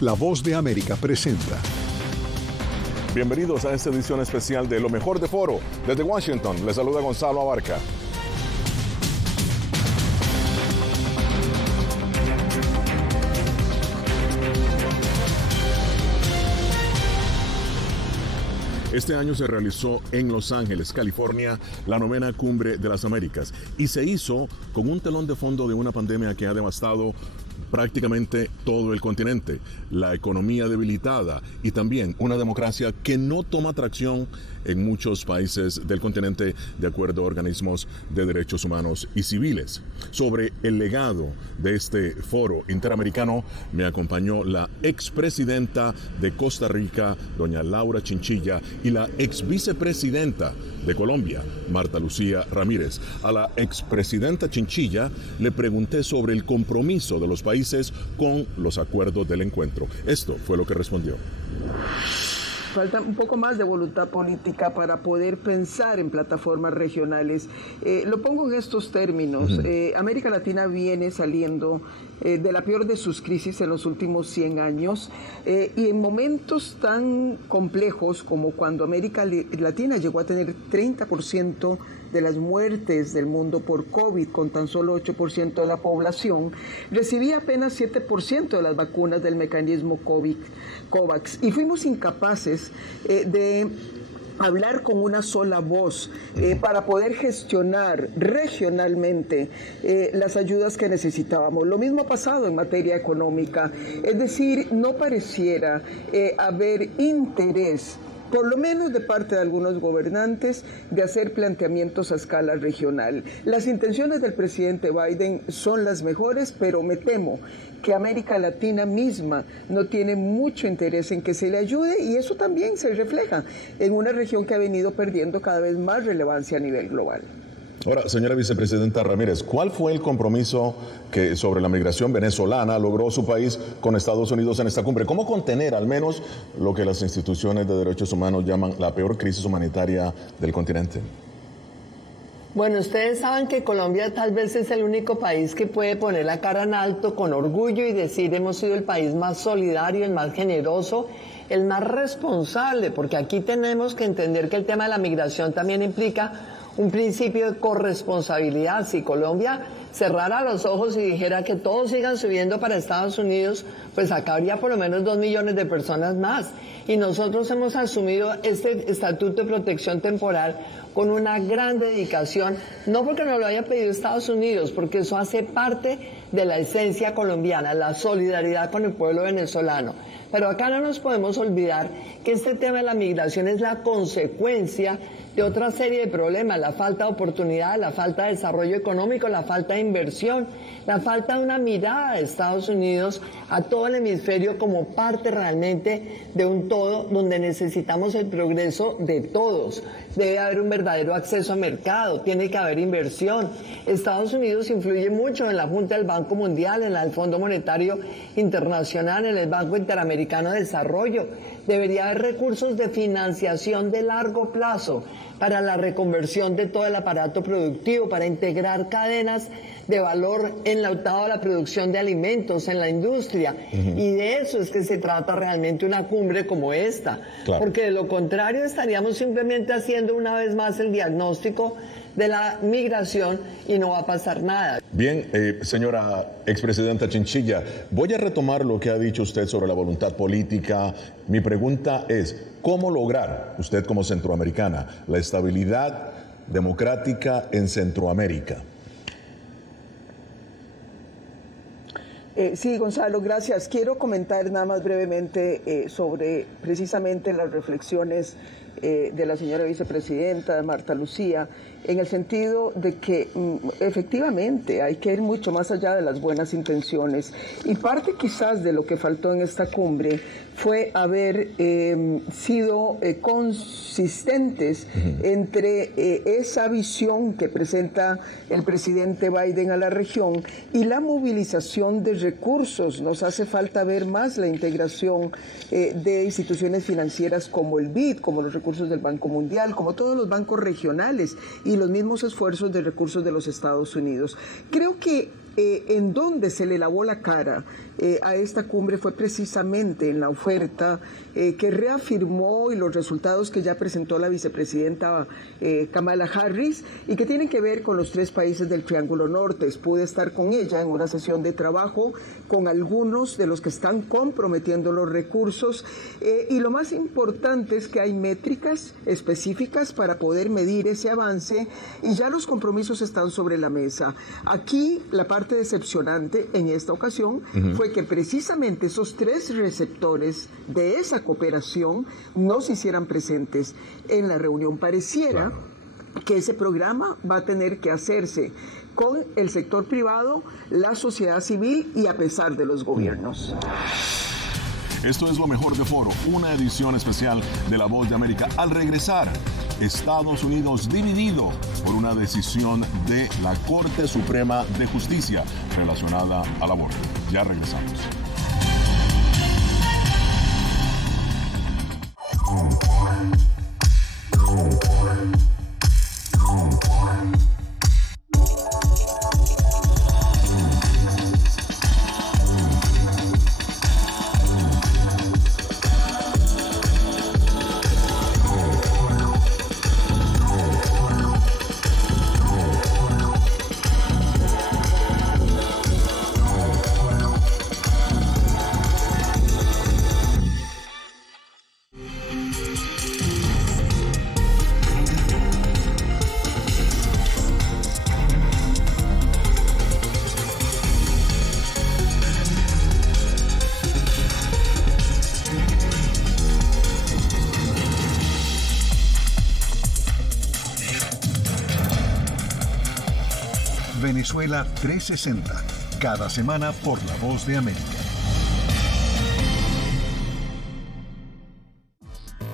La Voz de América presenta. Bienvenidos a esta edición especial de Lo Mejor de Foro. Desde Washington, les saluda Gonzalo Abarca. Este año se realizó en Los Ángeles, California, la 9ª Cumbre de las Américas y se hizo con un telón de fondo de una pandemia que ha devastado prácticamente todo el continente, la economía debilitada y también una democracia que no toma tracción en muchos países del continente, de acuerdo a organismos de derechos humanos y civiles. Sobre el legado de este foro interamericano me acompañó la expresidenta de Costa Rica, doña Laura Chinchilla, y la exvicepresidenta de Colombia, Marta Lucía Ramírez. A la expresidenta Chinchilla le pregunté sobre el compromiso de los países con los acuerdos del encuentro. Esto fue lo que respondió. Falta un poco más de voluntad política para poder pensar en plataformas regionales. Lo pongo en estos términos. América Latina viene saliendo de la peor de sus crisis en los últimos 100 años y en momentos tan complejos como cuando América Latina llegó a tener 30% de las muertes del mundo por COVID, con tan solo 8% de la población, recibía apenas 7% de las vacunas del mecanismo COVAX, y fuimos incapaces de hablar con una sola voz para poder gestionar regionalmente las ayudas que necesitábamos. Lo mismo ha pasado en materia económica, es decir, no pareciera haber interés, por lo menos de parte de algunos gobernantes, de hacer planteamientos a escala regional. Las intenciones del presidente Biden son las mejores, pero me temo que América Latina misma no tiene mucho interés en que se le ayude, y eso también se refleja en una región que ha venido perdiendo cada vez más relevancia a nivel global. Ahora, señora vicepresidenta Ramírez, ¿cuál fue el compromiso que sobre la migración venezolana logró su país con Estados Unidos en esta cumbre? ¿Cómo contener al menos lo que las instituciones de derechos humanos llaman la peor crisis humanitaria del continente? Bueno, ustedes saben que Colombia tal vez es el único país que puede poner la cara en alto con orgullo y decir hemos sido el país más solidario, el más generoso, el más responsable, porque aquí tenemos que entender que el tema de la migración también implica un principio de corresponsabilidad. Si Colombia cerrara los ojos y dijera que todos sigan subiendo para Estados Unidos, pues acá habría por lo menos 2 millones de personas más. Y nosotros hemos asumido este estatuto de protección temporal con una gran dedicación, no porque nos lo haya pedido Estados Unidos, porque eso hace parte de la esencia colombiana, la solidaridad con el pueblo venezolano. Pero acá no nos podemos olvidar que este tema de la migración es la consecuencia de otra serie de problemas: la falta de oportunidad, la falta de desarrollo económico, la falta de inversión, la falta de una mirada de Estados Unidos a todo el hemisferio como parte realmente de un todo donde necesitamos el progreso de todos. Debe haber un verdadero acceso a mercado, tiene que haber inversión. Estados Unidos influye mucho en la Junta del Banco Mundial, en el Fondo Monetario Internacional, en el Banco Interamericano de Desarrollo. Debería haber recursos de financiación de largo plazo para la reconversión de todo el aparato productivo, para integrar cadenas de valor enlautado a la producción de alimentos en la industria. Y de eso es que se trata realmente una cumbre como esta. Claro. Porque de lo contrario estaríamos simplemente haciendo una vez más el diagnóstico de la migración y no va a pasar nada. Bien, señora expresidenta Chinchilla, voy a retomar lo que ha dicho usted sobre la voluntad política. Mi pregunta es, ¿cómo lograr, usted como centroamericana, la estabilidad democrática en Centroamérica? Sí, Gonzalo, gracias. Quiero comentar nada más brevemente sobre precisamente las reflexiones de la señora vicepresidenta, de Marta Lucía, en el sentido de que efectivamente hay que ir mucho más allá de las buenas intenciones. Y parte quizás de lo que faltó en esta cumbre fue haber sido consistentes entre esa visión que presenta el presidente Biden a la región y la movilización de recursos. Nos hace falta ver más la integración de instituciones financieras como el BID, como los recursos del Banco Mundial, como todos los bancos regionales y los mismos esfuerzos de recursos de los Estados Unidos. Creo que en donde se le lavó la cara a esta cumbre fue precisamente en la oferta que reafirmó y los resultados que ya presentó la vicepresidenta Kamala Harris y que tienen que ver con los 3 países del Triángulo Norte. Pude estar con ella en una sesión de trabajo con algunos de los que están comprometiendo los recursos y lo más importante es que hay métricas específicas para poder medir ese avance y ya los compromisos están sobre la mesa. Aquí la parte decepcionante en esta ocasión fue que precisamente esos 3 receptores de esa cooperación no se hicieran presentes en la reunión. Pareciera que ese programa va a tener que hacerse con el sector privado, la sociedad civil y a pesar de los gobiernos. Esto es lo mejor de Foro, una edición especial de La Voz de América. Al regresar, Estados Unidos dividido por una decisión de la Corte Suprema de Justicia relacionada al aborto. Ya regresamos. Venezuela 360, cada semana por La Voz de América.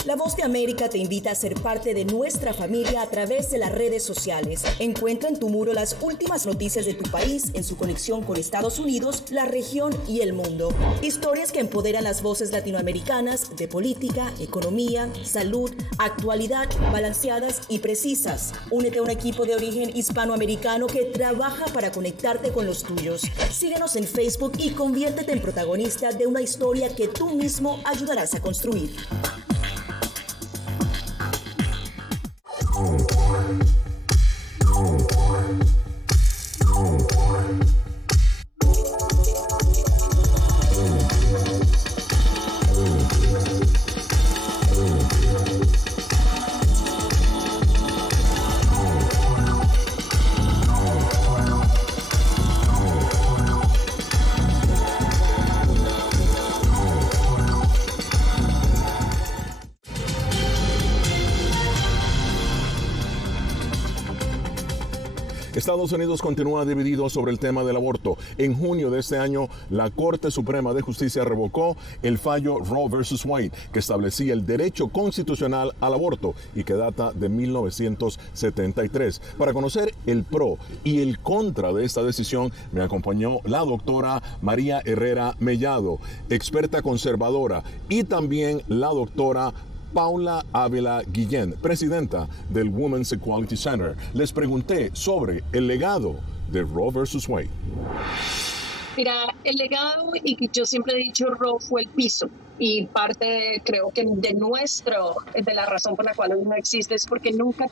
La Voz de América te invita a ser parte de nuestra familia a través de las redes sociales. Encuentra en tu muro las últimas noticias de tu país en su conexión con Estados Unidos, la región y el mundo. Historias que empoderan las voces latinoamericanas de política, economía, salud, actualidad, balanceadas y precisas. Únete a un equipo de origen hispanoamericano que trabaja para conectarte con los tuyos. Síguenos en Facebook y conviértete en protagonista de una historia que tú mismo ayudarás a construir. Estados Unidos continúa dividido sobre el tema del aborto. En junio de este año, la Corte Suprema de Justicia revocó el fallo Roe vs. Wade, que establecía el derecho constitucional al aborto y que data de 1973. Para conocer el pro y el contra de esta decisión, me acompañó la doctora María Herrera Mellado, experta conservadora, y también la doctora Paula Ávila Guillén, presidenta del Women's Equality Center. Les pregunté sobre el legado de Roe vs. Wade. Mira, el legado, y yo siempre he dicho, Roe fue el piso. Y parte, creo que de la razón por la cual hoy no existe es porque nunca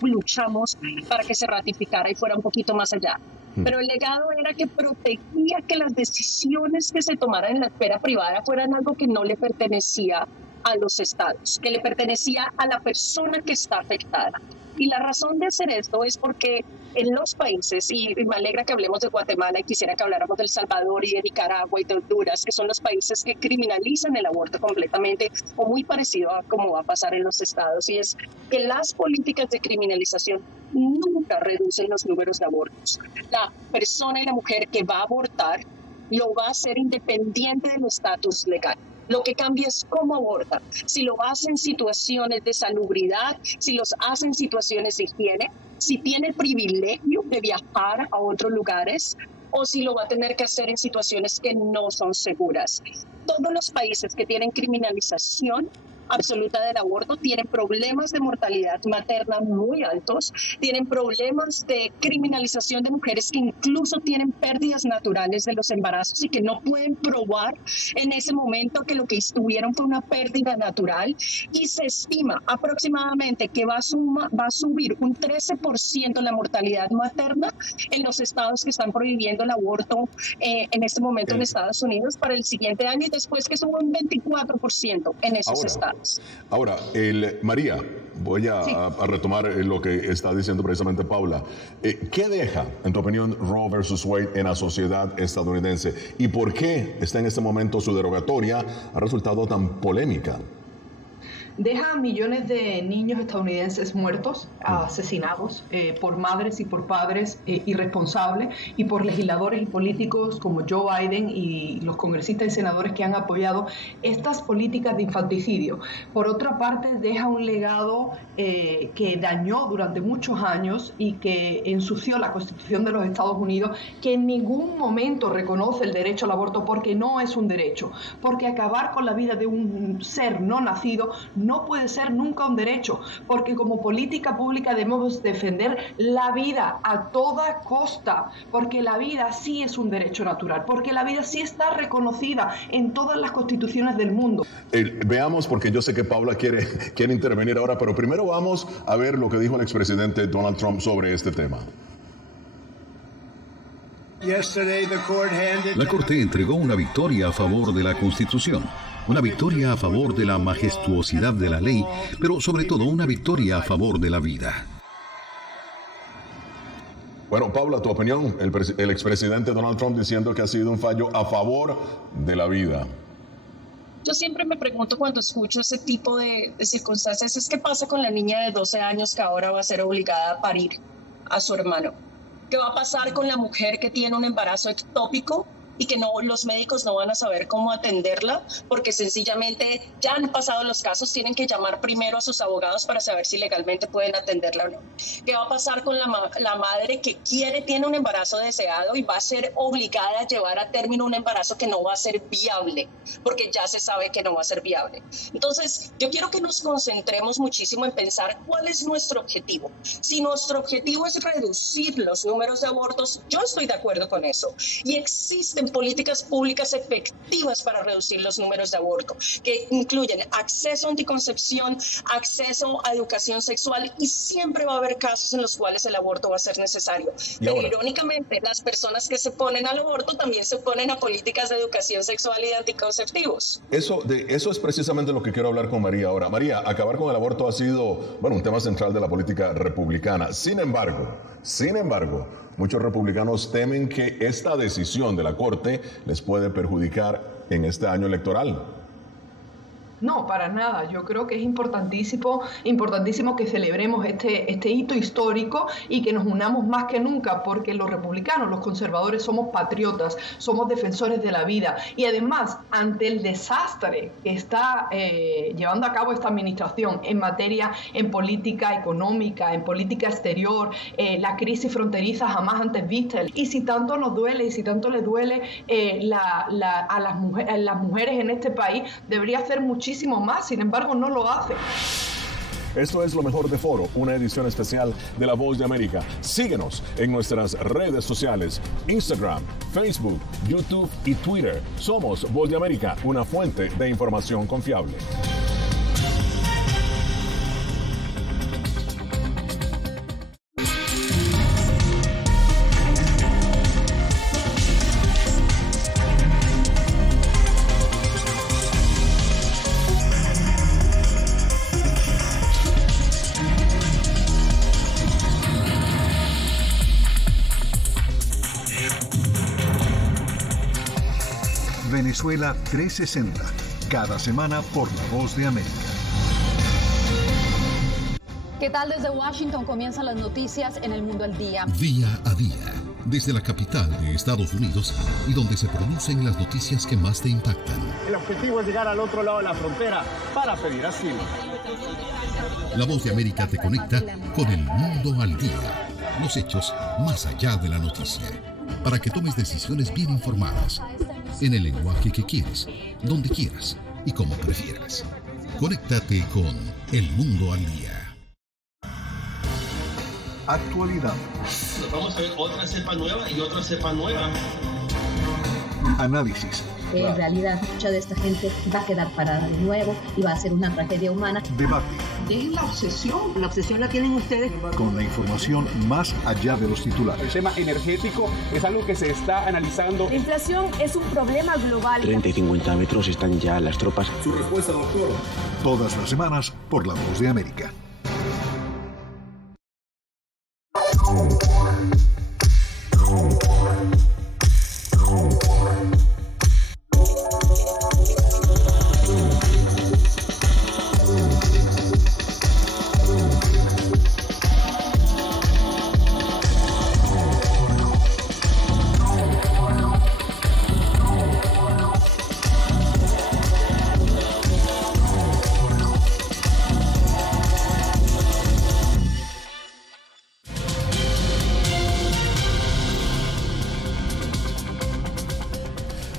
luchamos para que se ratificara y fuera un poquito más allá. Pero el legado era que protegía que las decisiones que se tomaran en la esfera privada fueran algo que no le pertenecía a los estados, que le pertenecía a la persona que está afectada. Y la razón de hacer esto es porque en los países, y me alegra que hablemos de Guatemala y quisiera que habláramos de El Salvador y de Nicaragua y de Honduras, que son los países que criminalizan el aborto completamente o muy parecido a cómo va a pasar en los estados, y es que las políticas de criminalización nunca reducen los números de abortos. La persona y la mujer que va a abortar lo va a hacer independiente del estatus legal. Lo que cambia es cómo aborta. Si lo hace en situaciones de salubridad, si los hace en situaciones de higiene, si tiene el privilegio de viajar a otros lugares o si lo va a tener que hacer en situaciones que no son seguras. Todos los países que tienen criminalización absoluta del aborto, tienen problemas de mortalidad materna muy altos, tienen problemas de criminalización de mujeres que incluso tienen pérdidas naturales de los embarazos y que no pueden probar en ese momento que lo que tuvieron fue una pérdida natural, y se estima aproximadamente que va a subir un 13% la mortalidad materna en los estados que están prohibiendo el aborto en este momento en Estados Unidos para el siguiente año, y después que suba un 24% en esos estados. Ahora, María, voy a retomar lo que está diciendo precisamente Paula. ¿Qué deja, en tu opinión, Roe versus Wade en la sociedad estadounidense? ¿Y por qué está en este momento su derogatoria ha resultado tan polémica? Deja a millones de niños estadounidenses muertos, asesinados por madres y por padres irresponsables, y por legisladores y políticos como Joe Biden y los congresistas y senadores que han apoyado estas políticas de infanticidio. Por otra parte, deja un legado que dañó durante muchos años y que ensució la Constitución de los Estados Unidos, que en ningún momento reconoce el derecho al aborto, porque no es un derecho, porque acabar con la vida de un ser no nacido no puede ser nunca un derecho, porque como política pública debemos defender la vida a toda costa, porque la vida sí es un derecho natural, porque la vida sí está reconocida en todas las constituciones del mundo. Veamos, porque yo sé que Paula quiere intervenir ahora, pero primero vamos a ver lo que dijo el expresidente Donald Trump sobre este tema. La Corte entregó una victoria a favor de la Constitución, una victoria a favor de la majestuosidad de la ley, pero sobre todo una victoria a favor de la vida. Bueno, Paula, tu opinión, el expresidente Donald Trump diciendo que ha sido un fallo a favor de la vida. Yo siempre me pregunto cuando escucho ese tipo de circunstancias, ¿qué pasa con la niña de 12 años que ahora va a ser obligada a parir a su hermano? ¿Qué va a pasar con la mujer que tiene un embarazo ectópico y que los médicos no van a saber cómo atenderla porque sencillamente ya han pasado los casos, tienen que llamar primero a sus abogados para saber si legalmente pueden atenderla o no? ¿Qué va a pasar con la madre que tiene un embarazo deseado y va a ser obligada a llevar a término un embarazo que no va a ser viable porque ya se sabe que no va a ser viable? Entonces, yo quiero que nos concentremos muchísimo en pensar cuál es nuestro objetivo. Si nuestro objetivo es reducir los números de abortos, yo estoy de acuerdo con eso. Y existen políticas públicas efectivas para reducir los números de aborto, que incluyen acceso a anticoncepción, acceso a educación sexual, y siempre va a haber casos en los cuales el aborto va a ser necesario. Pero irónicamente, las personas que se oponen al aborto también se oponen a políticas de educación sexual y de anticonceptivos. Eso es precisamente lo que quiero hablar con María ahora. María, acabar con el aborto ha sido, un tema central de la política republicana. Sin embargo, muchos republicanos temen que esta decisión de la Corte les puede perjudicar en este año electoral. No, para nada. Yo creo que es importantísimo que celebremos este hito histórico y que nos unamos más que nunca, porque los republicanos, los conservadores, somos patriotas, somos defensores de la vida, y además, ante el desastre que está llevando a cabo esta administración en política económica, en política exterior, la crisis fronteriza jamás antes vista, y si tanto nos duele y si tanto le duele a las mujeres en este país, debería hacer muchísimo más, sin embargo no lo hace. Esto es Lo Mejor de Foro, una edición especial de La Voz de América. Síguenos en nuestras redes sociales, Instagram, Facebook, YouTube y Twitter. Somos Voz de América, una fuente de información confiable. Venezuela 360, cada semana por La Voz de América. ¿Qué tal? Desde Washington comienzan las noticias en El Mundo al Día. Día a día, desde la capital de Estados Unidos y donde se producen las noticias que más te impactan. El objetivo es llegar al otro lado de la frontera para pedir asilo. La Voz de América te conecta con El Mundo al Día. Los hechos más allá de la noticia. Para que tomes decisiones bien informadas. En el lenguaje que quieres, donde quieras y como prefieras. Conéctate con El Mundo al Día. Actualidad. Vamos a ver otra cepa nueva y otra cepa nueva. Análisis. En realidad, mucha de esta gente va a quedar parada de nuevo y va a ser una tragedia humana. Debate. Es la obsesión. La obsesión la tienen ustedes. Con la información más allá de los titulares. El tema energético es algo que se está analizando. La inflación es un problema global. 30 y 50 metros están ya las tropas. Su respuesta, doctor. Todas las semanas por La Voz de América.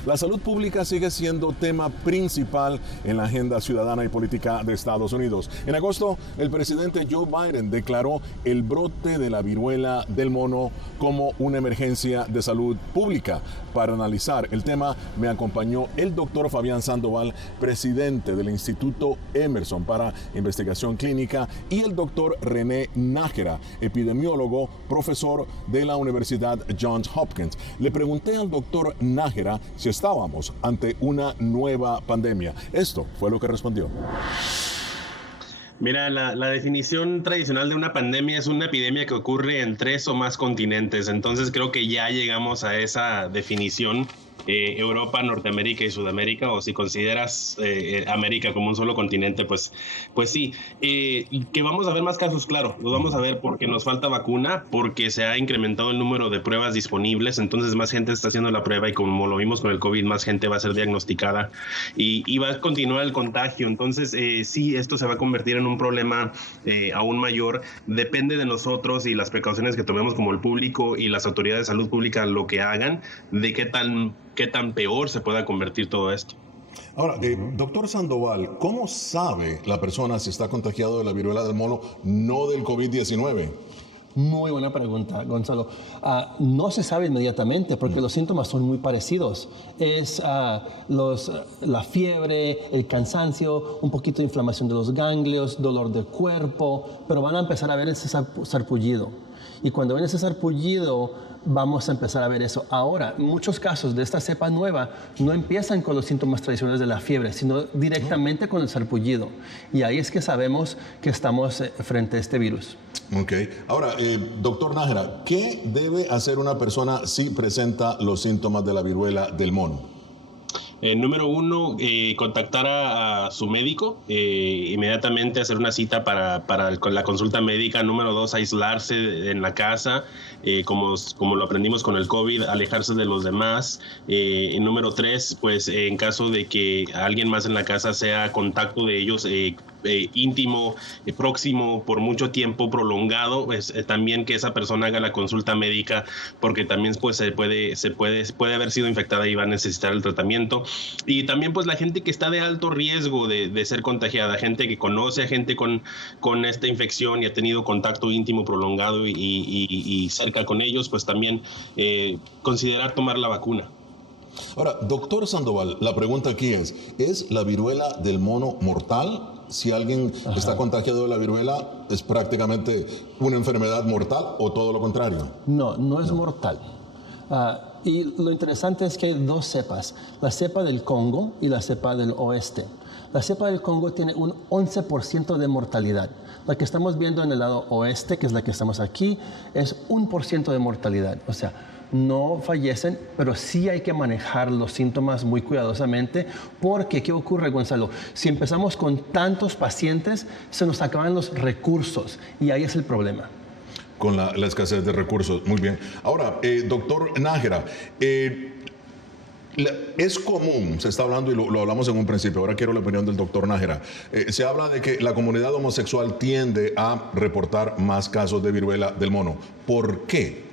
La salud pública sigue siendo tema principal en la agenda ciudadana y política de Estados Unidos. En agosto, el presidente Joe Biden declaró el brote de la viruela del mono como una emergencia de salud pública. Para analizar el tema, me acompañó el doctor Fabián Sandoval, presidente del Instituto Emerson para Investigación Clínica, y el doctor René Nájera, epidemiólogo, profesor de la Universidad Johns Hopkins. Le pregunté al doctor Nájera si estábamos ante una nueva pandemia. Esto fue lo que respondió. Mira, la definición tradicional de una pandemia es una epidemia que ocurre en 3 o más continentes. Entonces creo que ya llegamos a esa definición. Europa, Norteamérica y Sudamérica, o si consideras América como un solo continente, pues sí. Que vamos a ver más casos, claro, los vamos a ver porque nos falta vacuna, porque se ha incrementado el número de pruebas disponibles, entonces más gente está haciendo la prueba y como lo vimos con el COVID, más gente va a ser diagnosticada y va a continuar el contagio. Entonces sí, esto se va a convertir en un problema aún mayor. Depende de nosotros y las precauciones que tomemos como el público y las autoridades de salud pública lo que hagan, de qué tan peor se pueda convertir todo esto. Ahora, doctor Sandoval, ¿cómo sabe la persona si está contagiado de la viruela del mono, no del COVID-19? Muy buena pregunta, Gonzalo. No se sabe inmediatamente porque los síntomas son muy parecidos. Es la fiebre, el cansancio, un poquito de inflamación de los ganglios, dolor de cuerpo, pero van a empezar a ver ese sarpullido. Y cuando ven ese sarpullido, vamos a empezar a ver eso. Ahora, muchos casos de esta cepa nueva no empiezan con los síntomas tradicionales de la fiebre, sino directamente con el sarpullido. Y ahí es que sabemos que estamos frente a este virus. Ok. Ahora, doctor Nájera, ¿qué debe hacer una persona si presenta los síntomas de la viruela del mono? Número 1, contactar a su médico, inmediatamente hacer una cita para la consulta médica. Número 2, aislarse en la casa, como lo aprendimos con el COVID, alejarse de los demás. Número 3, pues en caso de que alguien más en la casa sea contacto de ellos, íntimo, próximo, por mucho tiempo prolongado, pues también que esa persona haga la consulta médica, porque también pues puede haber sido infectada y va a necesitar el tratamiento. Y también pues la gente que está de alto riesgo de ser contagiada, gente que conoce a gente con esta infección y ha tenido contacto íntimo prolongado y cerca con ellos, pues también considerar tomar la vacuna. Ahora, doctor Sandoval, la pregunta aquí ¿es la viruela del mono mortal? Si alguien está contagiado de la viruela, ¿es prácticamente una enfermedad mortal o todo lo contrario? No es mortal. Y lo interesante es que hay 2 cepas, la cepa del Congo y la cepa del oeste. La cepa del Congo tiene un 11% de mortalidad. La que estamos viendo en el lado oeste, que es la que estamos aquí, es 1% de mortalidad. O sea, no fallecen, pero sí hay que manejar los síntomas muy cuidadosamente, porque ¿qué ocurre, Gonzalo? Si empezamos con tantos pacientes, se nos acaban los recursos y ahí es el problema. Con la escasez de recursos, muy bien. Ahora, doctor Nájera, es común, se está hablando y lo hablamos en un principio, ahora quiero la opinión del doctor Nájera, se habla de que la comunidad homosexual tiende a reportar más casos de viruela del mono. ¿Por qué?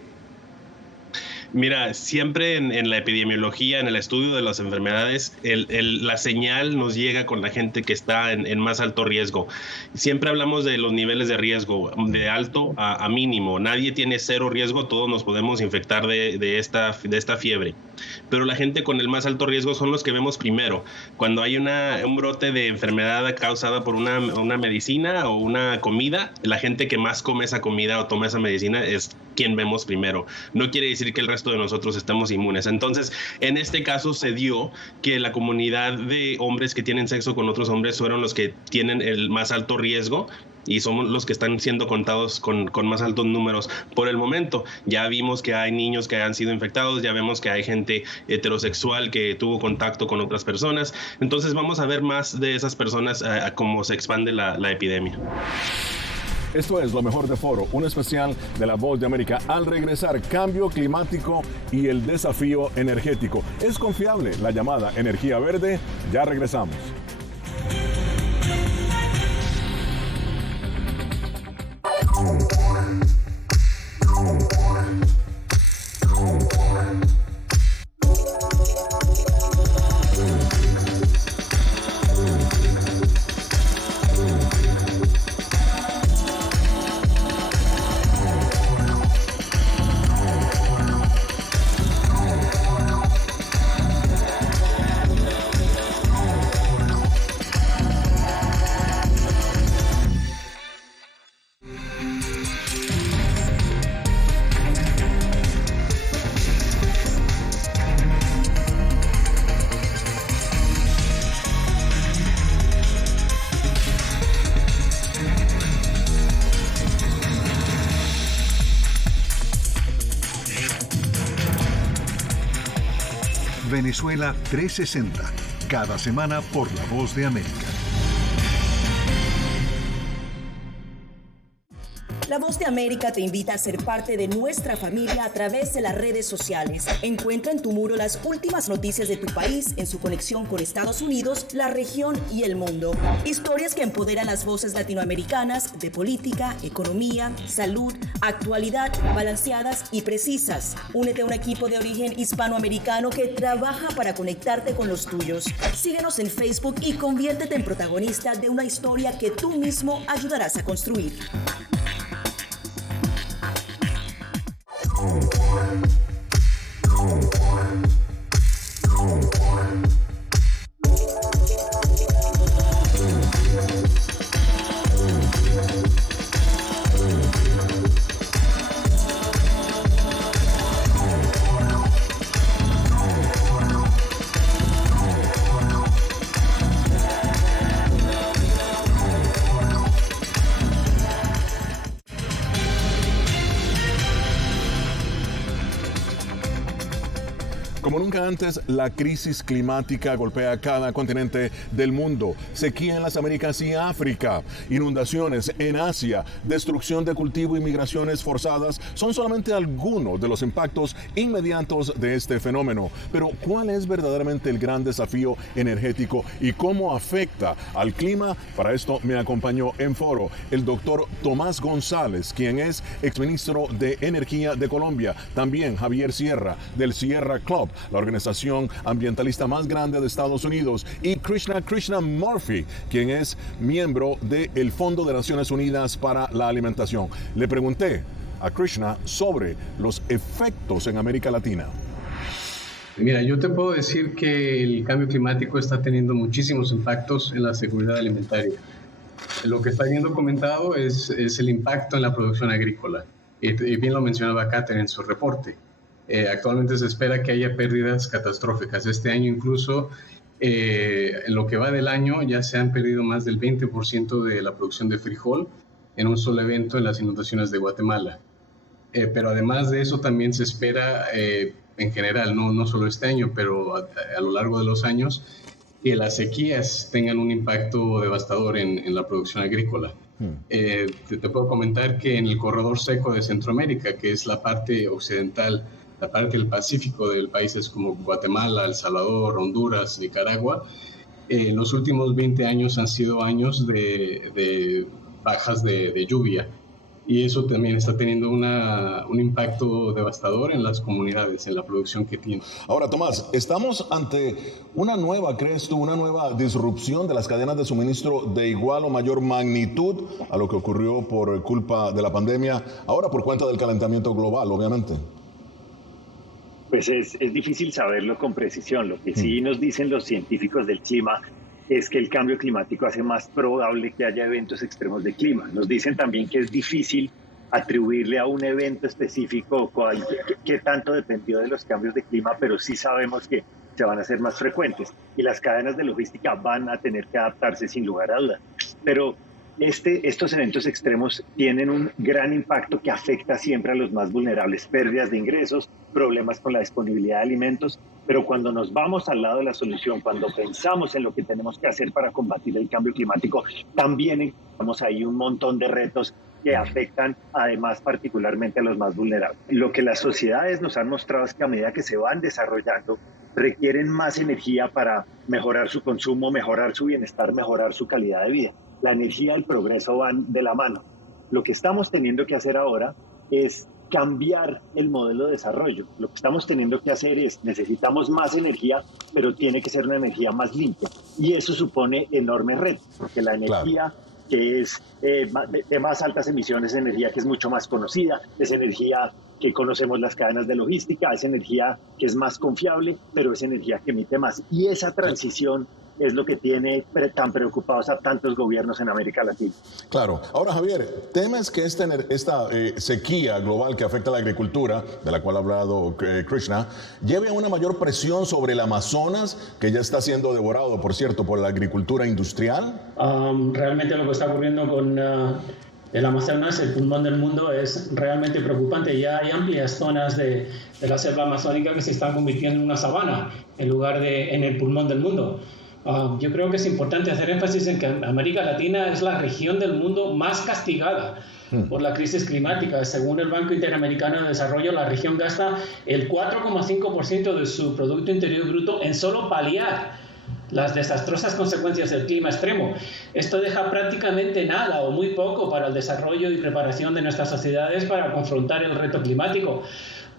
Mira, siempre en la epidemiología, en el estudio de las enfermedades, la señal nos llega con la gente que está en más alto riesgo. Siempre hablamos de los niveles de riesgo, de alto a mínimo. Nadie tiene cero riesgo, todos nos podemos infectar de esta fiebre. Pero la gente con el más alto riesgo son los que vemos primero. Cuando hay un brote de enfermedad causada por una medicina o una comida, la gente que más come esa comida o toma esa medicina es quien vemos primero. No quiere decir que el resto de nosotros estemos inmunes. Entonces, en este caso se dio que la comunidad de hombres que tienen sexo con otros hombres fueron los que tienen el más alto riesgo y somos los que están siendo contados con más altos números por el momento. Ya vimos que hay niños que han sido infectados, ya vemos que hay gente heterosexual que tuvo contacto con otras personas. Entonces vamos a ver más de esas personas a cómo se expande la epidemia. Esto es Lo Mejor de Foro, un especial de La Voz de América. Al regresar, cambio climático y el desafío energético. ¿Es confiable la llamada energía verde? Ya regresamos. Venezuela 360, cada semana por La Voz de América. La Voz de América te invita a ser parte de nuestra familia a través de las redes sociales. Encuentra en tu muro las últimas noticias de tu país en su conexión con Estados Unidos, la región y el mundo. Historias que empoderan las voces latinoamericanas de política, economía, salud, actualidad, balanceadas y precisas. Únete a un equipo de origen hispanoamericano que trabaja para conectarte con los tuyos. Síguenos en Facebook y conviértete en protagonista de una historia que tú mismo ayudarás a construir. Como nunca antes, la crisis climática golpea cada continente del mundo. Sequía en las Américas y África, inundaciones en Asia, destrucción de cultivo y migraciones forzadas son solamente algunos de los impactos inmediatos de este fenómeno. Pero, ¿cuál es verdaderamente el gran desafío energético y cómo afecta al clima? Para esto me acompañó en foro el doctor Tomás González, quien es exministro de Energía de Colombia. También Javier Sierra, del Sierra Club, la organización ambientalista más grande de Estados Unidos, y Krishna Murphy, quien es miembro del Fondo de Naciones Unidas para la Alimentación. Le pregunté a Krishna sobre los efectos en América Latina. Mira, yo te puedo decir que el cambio climático está teniendo muchísimos impactos en la seguridad alimentaria. Lo que está viendo comentado es el impacto en la producción agrícola. Y bien lo mencionaba Catherine en su reporte. Actualmente se espera que haya pérdidas catastróficas. Este año incluso, en lo que va del año, ya se han perdido más del 20% de la producción de frijol en un solo evento en las inundaciones de Guatemala. Pero además de eso también se espera, en general, no solo este año, pero a lo largo de los años, que las sequías tengan un impacto devastador en la producción agrícola. Te puedo comentar que en el corredor seco de Centroamérica, que es la parte occidental, la parte del Pacífico de países como Guatemala, El Salvador, Honduras, Nicaragua, en los últimos 20 años han sido años de bajas de lluvia. y eso también está teniendo un impacto devastador en las comunidades, en la producción que tiene. Ahora, Tomás, estamos ante una nueva, ¿crees tú, una nueva disrupción de las cadenas de suministro de igual o mayor magnitud a lo que ocurrió por culpa de la pandemia, ahora por cuenta del calentamiento global, obviamente? Pues es difícil saberlo con precisión. Lo que sí nos dicen los científicos del clima es que el cambio climático hace más probable que haya eventos extremos de clima. Nos dicen también que es difícil atribuirle a un evento específico qué tanto dependió de los cambios de clima, pero sí sabemos que se van a hacer más frecuentes y las cadenas de logística van a tener que adaptarse sin lugar a dudas. Pero estos eventos extremos tienen un gran impacto que afecta siempre a los más vulnerables, pérdidas de ingresos, problemas con la disponibilidad de alimentos, pero cuando nos vamos al lado de la solución, cuando pensamos en lo que tenemos que hacer para combatir el cambio climático, también encontramos ahí un montón de retos que afectan además particularmente a los más vulnerables. Lo que las sociedades nos han mostrado es que a medida que se van desarrollando, requieren más energía para mejorar su consumo, mejorar su bienestar, mejorar su calidad de vida. La energía y el progreso van de la mano. Lo que estamos teniendo que hacer ahora es cambiar el modelo de desarrollo. Lo que estamos teniendo que hacer es, necesitamos más energía, pero tiene que ser una energía más limpia. Y eso supone enormes retos, porque la energía que es de más altas emisiones, es energía que es mucho más conocida, es energía que conocemos las cadenas de logística, es energía que es más confiable, pero es energía que emite más. Y esa transición es lo que tiene tan preocupados a tantos gobiernos en América Latina. Claro. Ahora, Javier, ¿temes que esta sequía global que afecta a la agricultura, de la cual ha hablado Krishna, lleve a una mayor presión sobre el Amazonas, que ya está siendo devorado, por cierto, por la agricultura industrial? Realmente lo que está ocurriendo con el Amazonas, el pulmón del mundo, es realmente preocupante. Ya hay amplias zonas de la selva amazónica que se están convirtiendo en una sabana en lugar de en el pulmón del mundo. Yo creo que es importante hacer énfasis en que América Latina es la región del mundo más castigada por la crisis climática. Según el Banco Interamericano de Desarrollo, la región gasta el 4,5% de su Producto Interior Bruto en solo paliar las desastrosas consecuencias del clima extremo. Esto deja prácticamente nada o muy poco para el desarrollo y preparación de nuestras sociedades para confrontar el reto climático.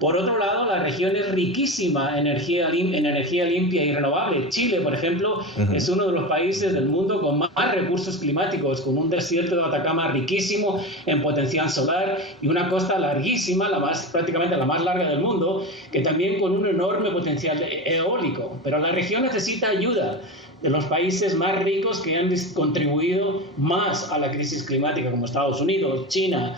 Por otro lado, la región es riquísima en energía limpia y renovable. Chile, por ejemplo, es uno de los países del mundo con más recursos climáticos, con un desierto de Atacama riquísimo en potencial solar y una costa larguísima, prácticamente la más larga del mundo, que también con un enorme potencial eólico. Pero la región necesita ayuda de los países más ricos que han contribuido más a la crisis climática, como Estados Unidos, China,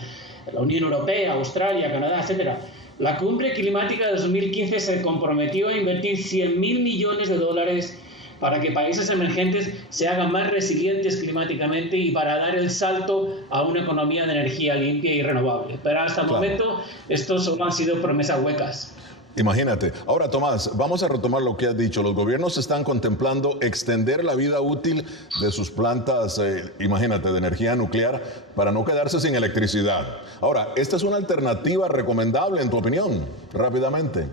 la Unión Europea, Australia, Canadá, etcétera. La cumbre climática de 2015 se comprometió a invertir $100.000 millones para que países emergentes se hagan más resilientes climáticamente y para dar el salto a una economía de energía limpia y renovable. Pero hasta el momento, estos solo han sido promesas huecas. Imagínate. Ahora, Tomás, vamos a retomar lo que has dicho. Los gobiernos están contemplando extender la vida útil de sus plantas, imagínate, de energía nuclear para no quedarse sin electricidad. Ahora, ¿esta es una alternativa recomendable, en tu opinión? Rápidamente.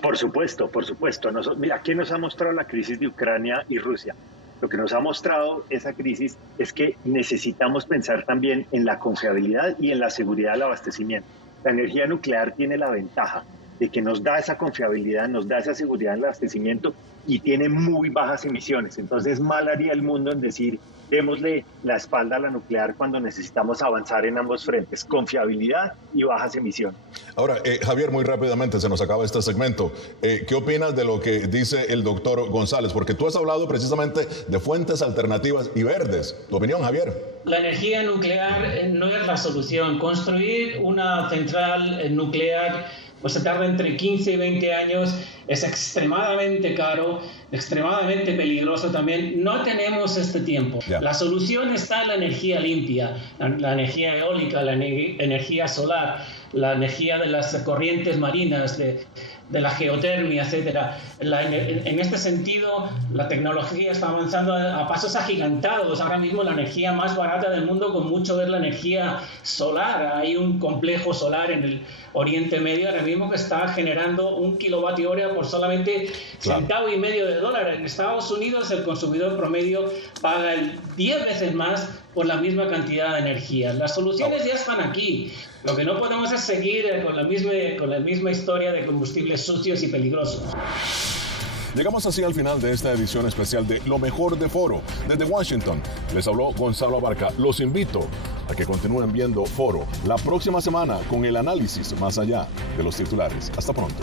Por supuesto, por supuesto. Mira, ¿qué nos ha mostrado la crisis de Ucrania y Rusia? Lo que nos ha mostrado esa crisis es que necesitamos pensar también en la confiabilidad y en la seguridad del abastecimiento. La energía nuclear tiene la ventaja de que nos da esa confiabilidad, nos da esa seguridad en el abastecimiento y tiene muy bajas emisiones. Entonces, mal haría el mundo en decir, démosle la espalda a la nuclear cuando necesitamos avanzar en ambos frentes, confiabilidad y bajas emisiones. Ahora, Javier, muy rápidamente, se nos acaba este segmento. ¿Qué opinas de lo que dice el doctor González? Porque tú has hablado precisamente de fuentes alternativas y verdes. ¿Tu opinión, Javier? La energía nuclear no es la solución. Construir una central nuclear pues se tarda entre 15 y 20 años, es extremadamente caro, extremadamente peligroso también. No tenemos este tiempo. La solución está en la energía limpia, la energía eólica, la energía solar, la energía de las corrientes marinas, de la geotermia, etcétera. En este sentido, la tecnología está avanzando a pasos agigantados. Ahora mismo la energía más barata del mundo con mucho es la energía solar. Hay un complejo solar Oriente Medio, ahora mismo que está generando 1 kilovatio hora por solamente $1.50 En Estados Unidos el consumidor promedio paga 10 veces más por la misma cantidad de energía. Las soluciones ya están aquí. Lo que no podemos es seguir con la misma historia de combustibles sucios y peligrosos. Llegamos así al final de esta edición especial de Lo Mejor de Foro. Desde Washington les habló Gonzalo Abarca. Los invito a que continúen viendo Foro la próxima semana con el análisis más allá de los titulares. Hasta pronto.